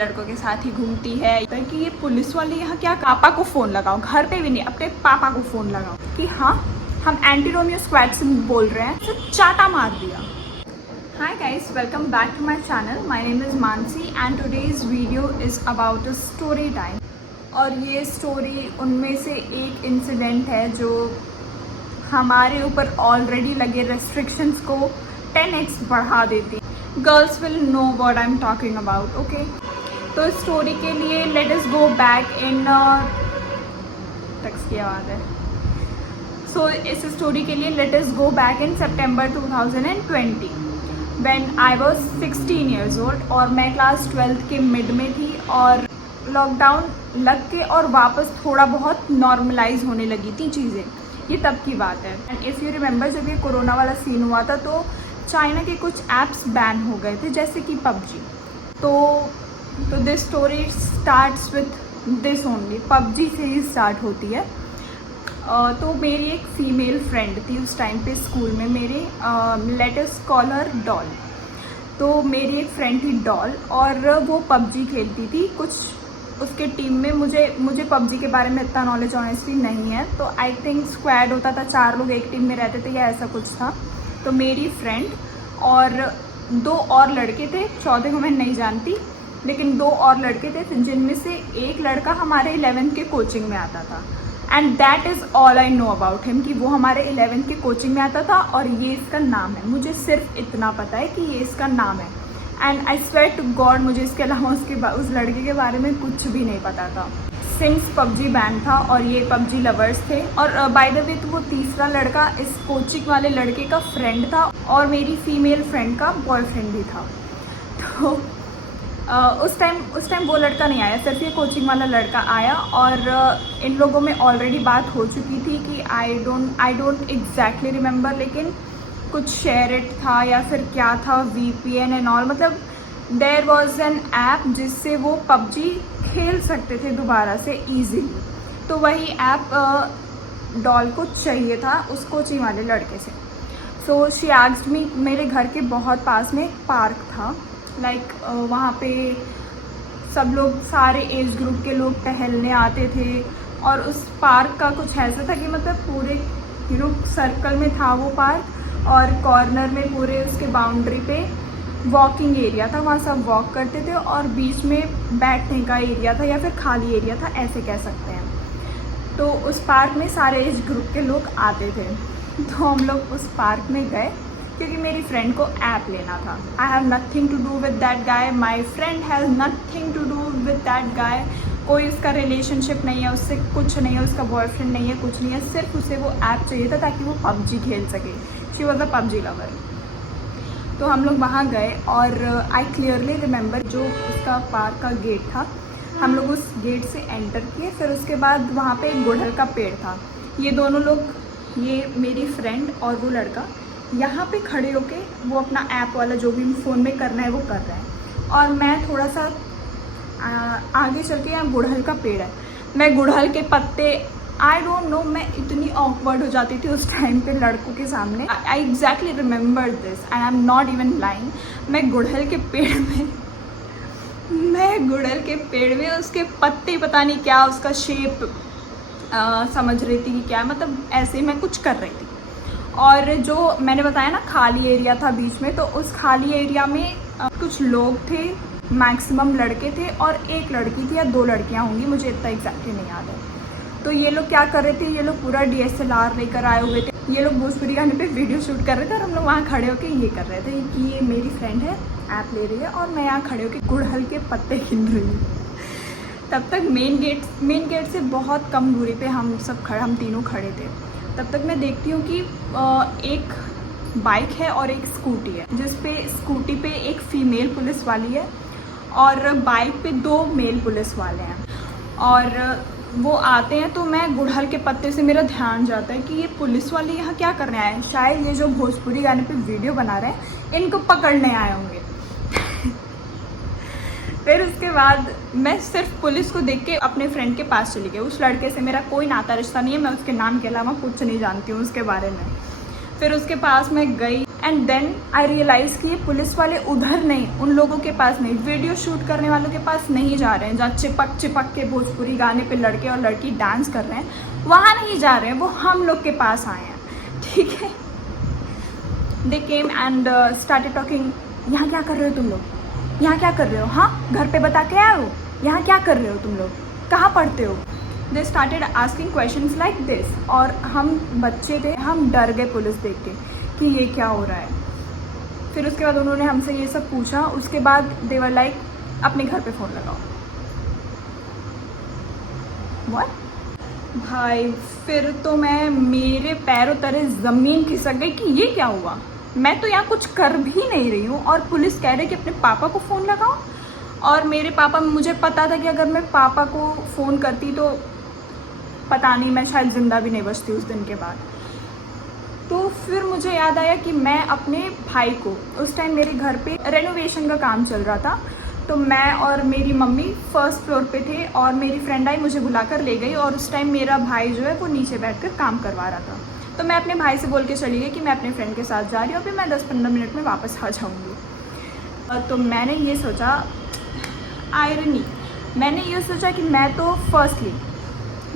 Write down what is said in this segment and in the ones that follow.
लड़कों के साथ ही घूमती है कि ये पुलिस वाले यहाँ क्या, पापा को फ़ोन लगाओ, घर पे भी नहीं अपने पापा को फ़ोन लगाओ कि हाँ हम एंटी रोमियो स्क्वाड से बोल रहे हैं, तो चाटा मार दिया। Hi guys, welcome back to my channel. My name is Mansi and today's video is about a story time. और ये स्टोरी उनमें से एक इंसिडेंट है जो हमारे ऊपर ऑलरेडी लगे रेस्ट्रिक्शंस को 10x बढ़ा देती है। Girls will know what I am talking about, okay. तो इस स्टोरी के लिए let us go back in टक्स की आवाज़ है। सो इस स्टोरी के लिए let us go back in September 2020 when I was 16 years old और मैं क्लास 12 के मिड में थी और लॉकडाउन लग के और वापस थोड़ा बहुत नॉर्मलाइज होने लगी थी चीज़ें। ये तब की बात है। एंड इफ़ यू रिमेंबर जब ये कोरोना वाला सीन हुआ था तो चाइना के कुछ ऐप्स बैन हो गए थे जैसे कि पबजी। तो this story starts with this only, PUBG से ही स्टार्ट होती है। तो मेरी एक फ़ीमेल फ्रेंड थी उस टाइम पे स्कूल में मेरे, let us call her doll. तो मेरी एक फ्रेंड थी डॉल और वो पबजी खेलती थी। कुछ उसके टीम में मुझे पबजी के बारे में इतना नॉलेज ऑनेस्टली नहीं है, तो आई थिंक स्क्वाड होता था, 4 लोग एक टीम में रहते थे या ऐसा कुछ था। तो मेरी फ्रेंड और 2 और लड़के थे, चौथे को मैं नहीं जानती, लेकिन 2 और लड़के थे जिनमें से एक लड़का हमारे 11th के कोचिंग में आता था। And that is all I know about him कि वो हमारे 11th के कोचिंग में आता था और ये इसका नाम है। मुझे सिर्फ इतना पता है कि ये इसका नाम है। And I swear to God मुझे इसके अलावा उस लड़के के बारे में कुछ भी नहीं पता था। सिंस पबजी बैन था और ये पबजी लवर्स थे। और बाय द वे तो वो तीसरा लड़का इस कोचिंग वाले लड़के का फ्रेंड था और मेरी फीमेल फ्रेंड का बॉयफ्रेंड भी था। तो उस टाइम वो लड़का नहीं आया, सिर्फ ये कोचिंग वाला लड़का आया। और इन लोगों में ऑलरेडी बात हो चुकी थी कि आई डोंट एग्जैक्टली रिमेंबर, लेकिन कुछ शेयर इट था या फिर क्या था, VPN एंड ऑल, मतलब देयर वाज एन ऐप जिससे वो पबजी खेल सकते थे दोबारा से ईजीली। तो वही ऐप डॉल को चाहिए था उस कोचिंग वाले लड़के से। सो शी आस्क्ड मी, मेरे घर के बहुत पास में एक पार्क था, लाइक वहाँ पे सब लोग, सारे एज ग्रुप के लोग टहलने आते थे। और उस पार्क का कुछ ऐसा था कि मतलब पूरे सर्कल में था वो पार्क और कॉर्नर में पूरे उसके बाउंड्री पे वॉकिंग एरिया था, वहाँ सब वॉक करते थे और बीच में बैठने का एरिया था या फिर खाली एरिया था, ऐसे कह सकते हैं। तो उस पार्क में सारे एज ग्रुप के लोग आते थे। तो हम लोग उस पार्क में गए क्योंकि मेरी फ्रेंड को ऐप लेना था। I have nothing to do with that guy, my friend has nothing to do with that guy. कोई उसका रिलेशनशिप नहीं है, उससे कुछ नहीं है, उसका बॉयफ्रेंड नहीं है, कुछ नहीं है, सिर्फ उसे वो ऐप चाहिए था ताकि वो पबजी खेल सके। She was a PUBG lover. तो हम लोग वहाँ गए और आई क्लियरली रिमेंबर जो उसका पार्क का गेट था, हम लोग उस गेट से एंटर किए। फिर उसके बाद वहाँ पे एक गुड़हल का पेड़ था। ये दोनों लोग, ये मेरी फ्रेंड और वो लड़का, यहाँ पे खड़े होके वो अपना ऐप वाला जो भी फ़ोन में करना है वो कर रहे हैं। और मैं थोड़ा सा आगे चल के, यहाँ गुड़हल का पेड़ है, मैं गुड़हल के पत्ते, आई डोंट नो, मैं इतनी ऑकवर्ड हो जाती थी उस टाइम पे लड़कों के सामने। आई exactly remember this and I am not even lying. मैं गुड़हल के पेड़ में उसके पत्ते, पता नहीं क्या उसका शेप समझ रही थी कि क्या, मतलब ऐसे ही मैं कुछ कर रही थी। और जो मैंने बताया ना खाली एरिया था बीच में, तो उस खाली एरिया में कुछ लोग थे, मैक्सिमम लड़के थे और एक लड़की थी या 2 लड़कियां होंगी, मुझे इतना एग्जैक्टली नहीं याद है। तो ये लोग क्या कर रहे थे, ये लोग पूरा DSLR लेकर आए हुए थे, ये लोग भोजपुरी गाने पे वीडियो शूट कर रहे थे और हम लोग वहाँ खड़े होकर ये कर रहे थे कि ये मेरी फ्रेंड है, ऐप ले रही है और मैं यहाँ खड़े होकर गुड़हल के पत्ते गिन रही हूँ। तब तक मेन गेट से बहुत कम दूरी पे हम तीनों खड़े थे। तब तक मैं देखती हूँ कि एक बाइक है और एक स्कूटी है, जिस पे स्कूटी पे एक फ़ीमेल पुलिस वाली है और बाइक पे 2 मेल पुलिस वाले हैं। और वो आते हैं तो मैं गुड़हल के पत्ते से मेरा ध्यान जाता है कि ये पुलिस वाले यहाँ क्या करने आए हैं, शायद ये जो भोजपुरी गाने पे वीडियो बना रहे हैं इनको पकड़ने आए होंगे। फिर उसके बाद मैं सिर्फ पुलिस को देख के अपने फ्रेंड के पास चली गई। उस लड़के से मेरा कोई नाता रिश्ता नहीं है, मैं उसके नाम के अलावा कुछ नहीं जानती हूँ उसके बारे में। फिर उसके पास मैं गई एंड देन आई रियलाइज़ कि ये पुलिस वाले उधर नहीं, उन लोगों के पास नहीं, वीडियो शूट करने वालों के पास नहीं जा रहे हैं जहाँ चिपक चिपक के भोजपुरी गाने पे लड़के और लड़की डांस कर रहे हैं, वहाँ नहीं जा रहे हैं, वो हम लोग के पास आए हैं, ठीक है। दे केम एंड स्टार्टेड टॉकिंग, यहाँ क्या कर रहे हो तुम लोग, यहाँ क्या कर रहे हो, हाँ घर पे बता के आए हो, यहाँ क्या कर रहे हो तुम लोग, कहाँ पढ़ते हो। They started asking questions like this, और हम बच्चे थे, हम डर गए पुलिस देख के कि ये क्या हो रहा है। फिर उसके बाद उन्होंने हमसे ये सब पूछा, उसके बाद दे वर लाइक अपने घर पे फ़ोन लगाओ। व्हाट भाई, फिर तो मैं, मेरे पैरों तले ज़मीन खिसक गई कि ये क्या हुआ। मैं तो यहाँ कुछ कर भी नहीं रही हूँ और पुलिस कह रही कि अपने पापा को फ़ोन लगाओ। और मेरे पापा, मुझे पता था कि अगर मैं पापा को फ़ोन करती तो पता नहीं, मैं शायद ज़िंदा भी नहीं बचती उस दिन के बाद। तो फिर मुझे याद आया कि मैं अपने भाई को, उस टाइम मेरे घर पे रेनोवेशन का काम चल रहा था, तो मैं और मेरी मम्मी फर्स्ट फ्लोर पे थे और मेरी फ्रेंड आई, मुझे बुलाकर ले गई, और उस टाइम मेरा भाई जो है वो नीचे बैठकर काम करवा रहा था। तो मैं अपने भाई से बोल के चली गई कि मैं अपने फ्रेंड के साथ जा रही हूँ, अभी मैं 10-15 मिनट में वापस आ जाऊँगी। तो मैंने ये सोचा, आयरनी, मैंने ये सोचा कि मैं तो फर्स्टली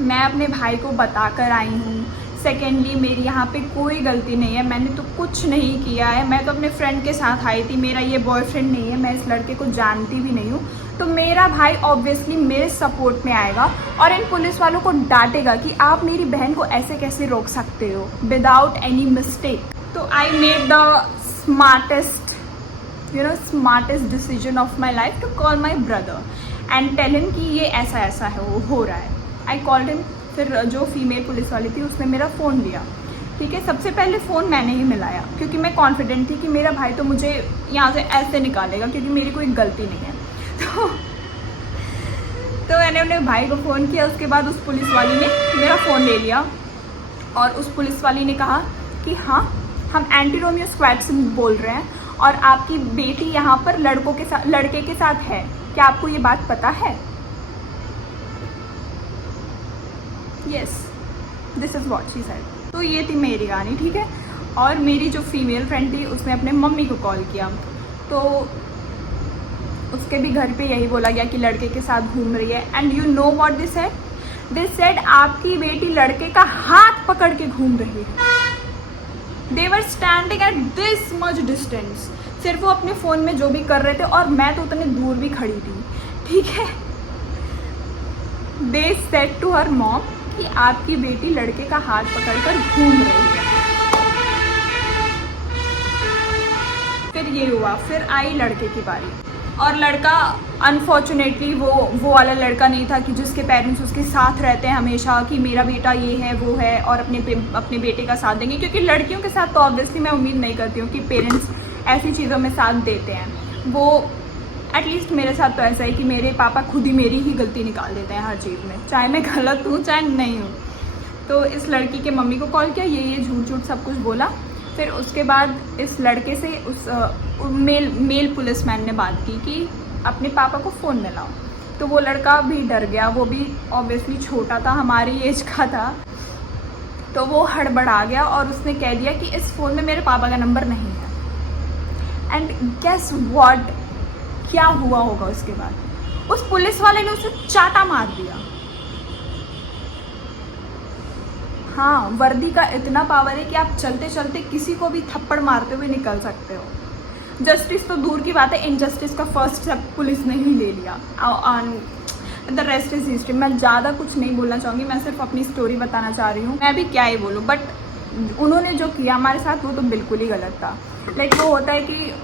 मैं अपने भाई को बता कर आई हूँ, सेकेंडली मेरी यहाँ पे कोई गलती नहीं है, मैंने तो कुछ नहीं किया है, मैं तो अपने फ्रेंड के साथ आई थी, मेरा ये बॉयफ्रेंड नहीं है, मैं इस लड़के को जानती भी नहीं हूँ। तो मेरा भाई ऑब्वियसली मेरे सपोर्ट में आएगा और इन पुलिस वालों को डांटेगा कि आप मेरी बहन को ऐसे कैसे रोक सकते हो विदाउट एनी मिस्टेक। तो I made the smartest decision of my life to call my brother and tell him कि ये ऐसा ऐसा है, हो रहा है। I called him. फिर जो फीमेल पुलिस वाली थी उसने मेरा फ़ोन लिया, ठीक है। सबसे पहले फ़ोन मैंने ही मिलाया क्योंकि मैं कॉन्फिडेंट थी कि मेरा भाई तो मुझे यहाँ से ऐसे निकालेगा क्योंकि मेरी कोई गलती नहीं है। तो मैंने अपने भाई को फ़ोन किया। उसके बाद उस पुलिस वाली ने मेरा फ़ोन ले लिया और उस पुलिस वाली ने कहा कि हाँ, हम एंटी रोमियो स्क्वाड से बोल रहे हैं और आपकी बेटी यहाँ पर लड़के के साथ है, क्या आपको ये बात पता है? Yes, this is what she said. तो ये थी मेरी कहानी, ठीक है। और मेरी जो फीमेल फ्रेंड थी उसने अपने मम्मी को कॉल किया, तो उसके भी घर पे यही बोला गया कि लड़के के साथ घूम रही है। And you know what they said आपकी बेटी लड़के का हाथ पकड़ के घूम रही है। They were standing at this much distance, सिर्फ वो अपने फ़ोन में जो भी कर रहे थे और मैं तो उतने दूर भी खड़ी थी, ठीक है। They said to her mom कि आपकी बेटी लड़के का हाथ पकड़कर घूम रही है। फिर ये हुआ, फिर आई लड़के की बारी और लड़का अनफॉर्चुनेटली वो वाला लड़का नहीं था कि जिसके पेरेंट्स उसके साथ रहते हैं हमेशा कि मेरा बेटा ये है वो है और अपने बेटे का साथ देंगे, क्योंकि लड़कियों के साथ तो ऑब्वियसली मैं उम्मीद नहीं करती हूँ कि पेरेंट्स ऐसी चीज़ों में साथ देते हैं। वो एटलीस्ट मेरे साथ तो ऐसा है कि मेरे पापा खुद ही मेरी ही गलती निकाल देते हैं हर चीज़ में, चाहे मैं गलत हूँ चाहे नहीं हूँ। तो इस लड़की के मम्मी को कॉल किया, ये झूठ सब कुछ बोला। फिर उसके बाद इस लड़के से उस मेल पुलिसमैन ने बात की कि अपने पापा को फ़ोन मिलाओ। तो वो लड़का भी डर गया, वो भी ऑब्वियसली छोटा था, हमारी एज का था, तो वो हड़बड़ा गया और उसने कह दिया कि इस फ़ोन में मेरे पापा का नंबर नहीं है। एंड गेस व्हाट, क्या हुआ होगा उसके बाद? उस पुलिस वाले ने उसे चाटा मार दिया। हाँ, वर्दी का इतना पावर है कि आप चलते चलते किसी को भी थप्पड़ मारते हुए निकल सकते हो। जस्टिस तो दूर की बात है, इनजस्टिस का फर्स्ट स्टेप पुलिस ने ही ले लिया। The rest is history. मैं ज़्यादा कुछ नहीं बोलना चाहूँगी, मैं सिर्फ अपनी स्टोरी बताना चाह रही हूँ। मैं भी क्या ही बोलूँ, बट उन्होंने जो किया हमारे साथ वो तो बिल्कुल ही गलत था। लाइक वो होता है कि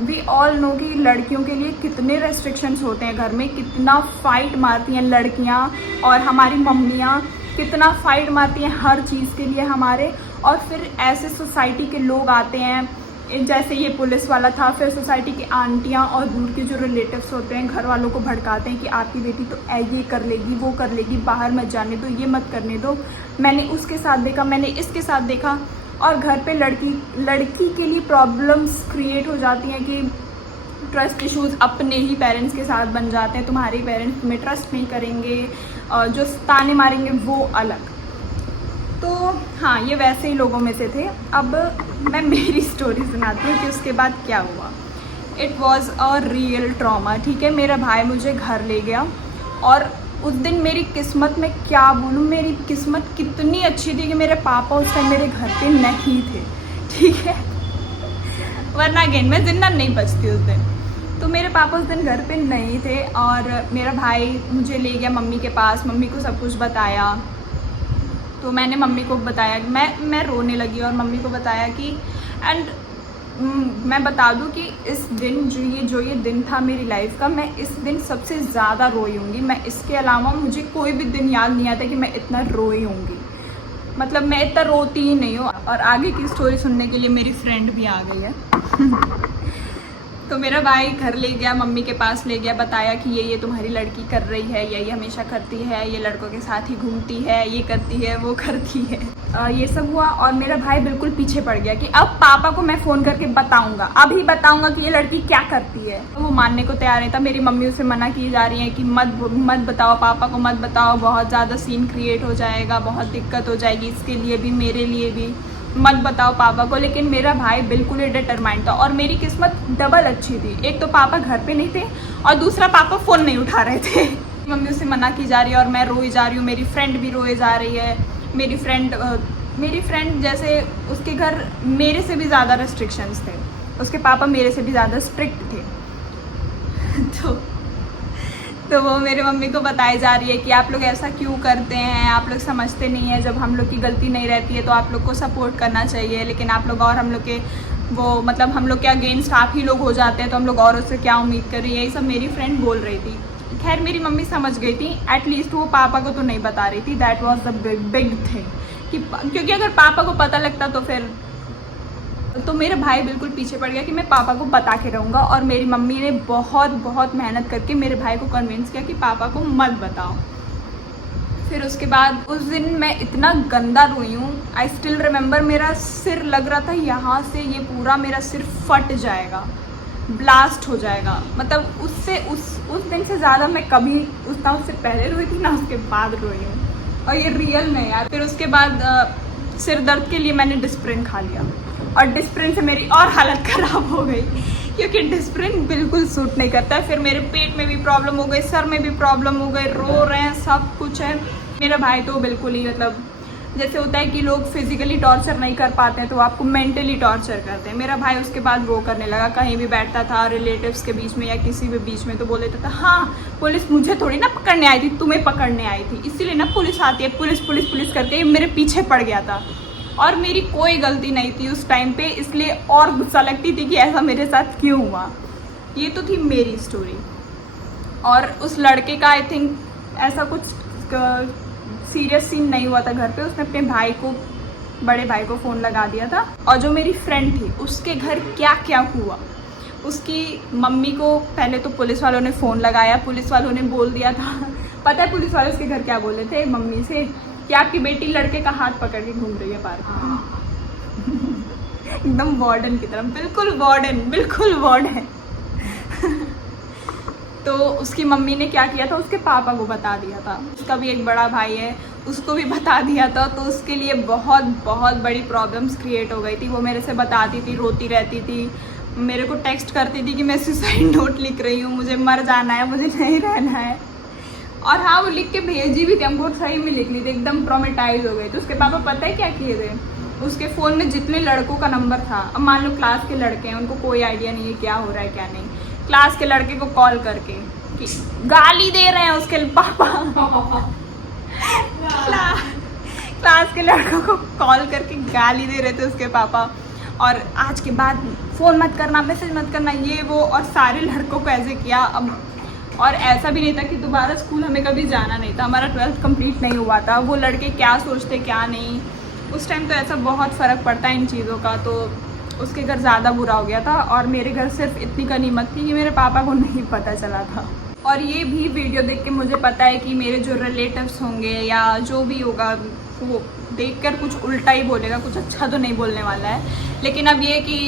वी ऑल नो कि लड़कियों के लिए कितने रेस्ट्रिक्शंस होते हैं घर में, कितना फाइट मारती हैं लड़कियां और हमारी मम्मियां कितना फाइट मारती हैं हर चीज़ के लिए हमारे। और फिर ऐसे सोसाइटी के लोग आते हैं, जैसे ये पुलिस वाला था, फिर सोसाइटी की आंटियां और दूर के जो रिलेटिव्स होते हैं घर वालों को भड़काते हैं कि आपकी बेटी तो ये कर लेगी वो कर लेगी, बाहर मत जाने दो, ये मत करने दो। मैंने उसके साथ देखा, मैंने इसके साथ देखा, और घर पे लड़की के लिए प्रॉब्लम्स क्रिएट हो जाती हैं कि ट्रस्ट इश्यूज़ अपने ही पेरेंट्स के साथ बन जाते हैं। तुम्हारे पेरेंट्स तुम्हें ट्रस्ट नहीं करेंगे, जो ताने मारेंगे वो अलग। तो हाँ, ये वैसे ही लोगों में से थे। अब मैं मेरी स्टोरी सुनाती हूँ कि उसके बाद क्या हुआ। It was a real trauma, ठीक है। मेरा भाई मुझे घर ले गया और उस दिन मेरी किस्मत में क्या बोलूँ, मेरी किस्मत कितनी अच्छी थी कि मेरे पापा उस टाइम मेरे घर पे नहीं थे, ठीक है। वरना अगेन मैं जिंदा नहीं बचती उस दिन। तो मेरे पापा उस दिन घर पे नहीं थे और मेरा भाई मुझे ले गया मम्मी के पास, मम्मी को सब कुछ बताया। तो मैंने मम्मी को बताया, मैं रोने लगी और मम्मी को बताया कि एंड मैं बता दूं कि इस दिन जो ये दिन था मेरी लाइफ का, मैं इस दिन सबसे ज़्यादा रोई होंगी। मैं इसके अलावा मुझे कोई भी दिन याद नहीं आता कि मैं इतना रोई होंगी। मतलब मैं इतना रोती ही नहीं हूँ। और आगे की स्टोरी सुनने के लिए मेरी फ्रेंड भी आ गई है। तो मेरा भाई घर ले गया, मम्मी के पास ले गया, बताया कि ये तुम्हारी लड़की कर रही है, ये हमेशा करती है, ये लड़कों के साथ ही घूमती है, ये करती है, वो करती है। ये सब हुआ और मेरा भाई बिल्कुल पीछे पड़ गया कि अब पापा को मैं फ़ोन करके बताऊंगा, अभी बताऊंगा कि ये लड़की क्या करती है। तो वो मानने को तैयार नहीं था। मेरी मम्मी उसे मना की जा रही है कि मत बताओ, पापा को मत बताओ, बहुत ज़्यादा सीन क्रिएट हो जाएगा, बहुत दिक्कत हो जाएगी इसके लिए भी, मेरे लिए भी, मत बताओ पापा को। लेकिन मेरा भाई बिल्कुल ही डिटरमाइंड था और मेरी किस्मत डबल अच्छी थी। एक तो पापा घर पे नहीं थे और दूसरा पापा फ़ोन नहीं उठा रहे थे। मम्मी उसे मना की जा रही है और मैं रोई जा रही हूँ, मेरी फ्रेंड भी रोए जा रही है। मेरी फ्रेंड जैसे उसके घर मेरे से भी ज़्यादा रेस्ट्रिक्शंस थे, उसके पापा मेरे से भी ज़्यादा स्ट्रिक्ट थे। तो वो मेरे मम्मी को बताई जा रही है कि आप लोग ऐसा क्यों करते हैं, आप लोग समझते नहीं हैं, जब हम लोग की गलती नहीं रहती है तो आप लोग को सपोर्ट करना चाहिए, लेकिन आप लोग और हम लोग के वो मतलब हम लोग के अगेंस्ट आप ही लोग हो जाते हैं, तो हम लोग औरों से क्या उम्मीद कर रही है। ये सब मेरी फ्रेंड बोल रही थी। खैर मेरी मम्मी समझ गई थी, एटलीस्ट वो पापा को तो नहीं बता रही थी। That was the big thing कि क्योंकि अगर पापा को पता लगता तो फिर तो मेरा भाई बिल्कुल पीछे पड़ गया कि मैं पापा को बता के रहूँगा। और मेरी मम्मी ने बहुत मेहनत करके मेरे भाई को कन्विंस किया कि पापा को मत बताओ। फिर उसके बाद उस दिन मैं इतना गंदा रोई हूँ। आई स्टिल रिमेंबर, मेरा सिर लग रहा था यहाँ से ये पूरा मेरा सिर फट जाएगा, ब्लास्ट हो जाएगा। मतलब उस दिन से ज़्यादा मैं कभी उससे पहले रोई थी ना उसके बाद रोई हूँ। और ये रियल में यार। फिर उसके बाद सिर दर्द के लिए मैंने डिस्प्रिन खा लिया और डिस्प्रिन से मेरी और हालत ख़राब हो गई क्योंकि डिस्प्रिन बिल्कुल सूट नहीं करता है। फिर मेरे पेट में भी प्रॉब्लम हो गई, सर में भी प्रॉब्लम हो गई, रो रहे हैं, सब कुछ है। मेरा भाई तो बिल्कुल ही मतलब जैसे होता है कि लोग फिजिकली टॉर्चर नहीं कर पाते हैं तो आपको मेंटली टॉर्चर करते हैं। मेरा भाई उसके बाद वो करने लगा, कहीं भी बैठता था रिलेटिव्स के बीच में या किसी भी बीच में तो बोल देता था, हाँ पुलिस मुझे थोड़ी ना पकड़ने आई थी, तुम्हें पकड़ने आई थी, इसीलिए ना पुलिस आती है, पुलिस करके मेरे पीछे पड़ गया था। और मेरी कोई गलती नहीं थी उस टाइम पे, इसलिए और गुस्सा लगती थी कि ऐसा मेरे साथ क्यों हुआ। ये तो थी मेरी स्टोरी। और उस लड़के का आई थिंक ऐसा कुछ सीरियस सीन नहीं हुआ था घर पे। उसने अपने भाई को, बड़े भाई को फ़ोन लगा दिया था। और जो मेरी फ्रेंड थी उसके घर क्या क्या हुआ, उसकी मम्मी को पहले तो पुलिस वालों ने फ़ोन लगाया, पुलिस वालों ने बोल दिया था, पता है पुलिस वाले उसके घर क्या बोले थे मम्मी से, कि आपकी बेटी लड़के का हाथ पकड़ के घूम रही है पार्क में। एकदम वार्डन की तरह, बिल्कुल वार्डन। तो उसकी मम्मी ने क्या किया था, उसके पापा को बता दिया था। उसका भी एक बड़ा भाई है, उसको भी बता दिया था। तो उसके लिए बहुत बड़ी प्रॉब्लम्स क्रिएट हो गई थी। वो मेरे से बताती थी, रोती रहती थी, मेरे को टेक्स्ट करती थी कि मैं सुसाइड नोट लिख रही हूँ, मुझे मर जाना है, मुझे नहीं रहना है। और हाँ, वो लिख के भेजी भी थी, हमको सही में लिख ली थी, एकदम ट्रॉमेटाइज हो गई। तो उसके पापा पता है क्या किए थे, उसके फ़ोन में जितने लड़कों का नंबर था, अब मान लो क्लास के लड़के हैं, उनको कोई आइडिया नहीं है क्या हो रहा है क्या नहीं, क्लास के लड़के को कॉल करके कि गाली दे रहे हैं उसके पापा। क्लास के लड़कों को कॉल करके गाली दे रहे थे उसके पापा। और आज के बाद फ़ोन मत करना, मैसेज मत करना, ये वो। और सारे लड़कों को ऐसे किया। अब और ऐसा भी नहीं था कि दोबारा स्कूल हमें कभी जाना नहीं था, हमारा 12th कंप्लीट नहीं हुआ था। वो लड़के क्या सोचते क्या नहीं, उस टाइम तो ऐसा बहुत फ़र्क पड़ता है इन चीज़ों का। तो उसके घर ज़्यादा बुरा हो गया था और मेरे घर सिर्फ इतनी गनीमत थी कि मेरे पापा को नहीं पता चला था। और ये भी वीडियो देख के मुझे पता है कि मेरे जो रिलेटिव्स होंगे या जो भी होगा वो देखकर कुछ उल्टा ही बोलेगा, कुछ अच्छा तो नहीं बोलने वाला है। लेकिन अब ये कि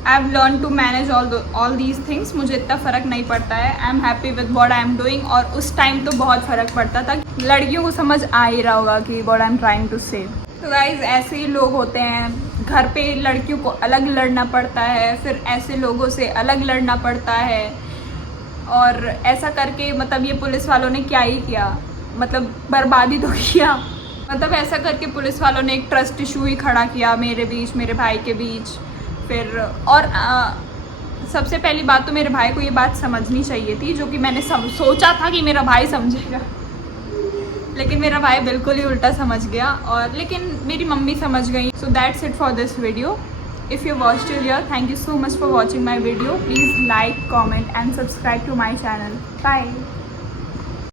I have learn to manage all these things, मुझे इतना फ़र्क नहीं पड़ता है। I am happy with what I am doing. और उस टाइम तो बहुत फ़र्क पड़ता था। लड़कियों को समझ आ ही रहा होगा कि what I am trying to say. तो गाइज ऐसे ही लोग होते हैं, घर पे लड़कियों को अलग लड़ना पड़ता है, फिर ऐसे लोगों से अलग लड़ना पड़ता है। और ऐसा करके मतलब ये पुलिस वालों ने क्या ही किया, मतलब बर्बादी तो किया। मतलब ऐसा करके पुलिस वालों ने एक ट्रस्ट इशू ही खड़ा किया मेरे बीच, मेरे भाई के बीच। फिर और सबसे पहली बात तो मेरे भाई को ये बात समझनी चाहिए थी, जो कि मैंने सोचा था कि मेरा भाई समझेगा, लेकिन मेरा भाई बिल्कुल ही उल्टा समझ गया। और लेकिन मेरी मम्मी समझ गई। So that's it for this video. If you watched till here, thank you so much for watching my video. Please like, comment and subscribe to my channel. Bye.